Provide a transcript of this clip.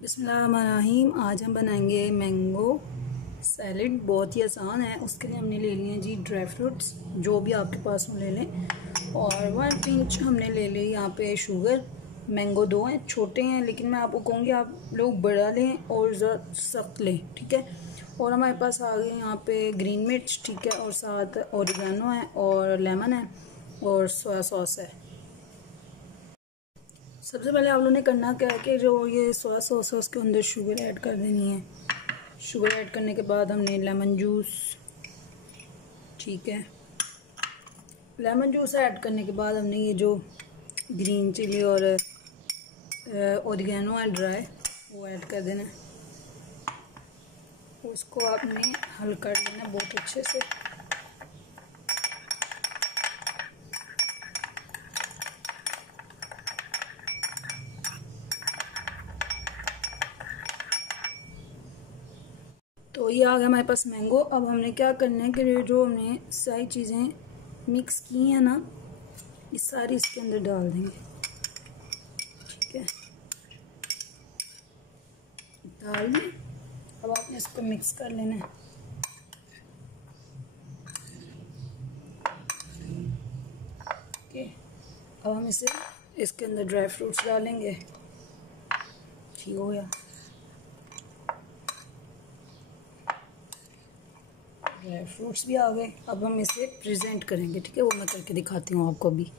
बिस्मिल्लाहिर्रहमानिर्रहीम। आज हम बनाएंगे मैंगो सैलेड। बहुत ही आसान है। उसके लिए हमने ले लिए जी ड्राई फ्रूट्स, जो भी आपके पास हो ले लें। और 1 पिंच हमने ले ली यहाँ पे शुगर। मैंगो 2 हैं, छोटे हैं, लेकिन मैं आपको कहूँगी आप लोग बड़ा लें और ज़रा सख्त लें, ठीक है। और हमारे पास आ गए यहाँ पे ग्रीन मिर्च, ठीक है, और साथ ओरिगानो है और लेमन है और सोया सॉस है। सबसे पहले आप लोगों ने करना क्या है कि जो ये सोया सॉस है उसके अंदर शुगर ऐड कर देनी है। शुगर ऐड करने के बाद हमने लेमन जूस, ठीक है, लेमन जूस ऐड करने के बाद हमने ये जो ग्रीन चिली और ओरिगेनो है ड्राई, वो ऐड कर देना है। उसको आपने हल कर लेना बहुत अच्छे से। तो ये आ गया हमारे पास मैंगो। अब हमने क्या करना है कि जो हमने सारी चीज़ें मिक्स की हैं ना, ये सारी इसके अंदर डाल देंगे, ठीक है। डाल दें। अब आपने इसको मिक्स कर लेना है। ओके, अब हम इसे इसके अंदर ड्राई फ्रूट्स डालेंगे। ठीक हो गया, ड्राई फ्रूट्स भी आ गए। अब हम इसे प्रेजेंट करेंगे, ठीक है, वो मैं करके दिखाती हूँ आपको अभी।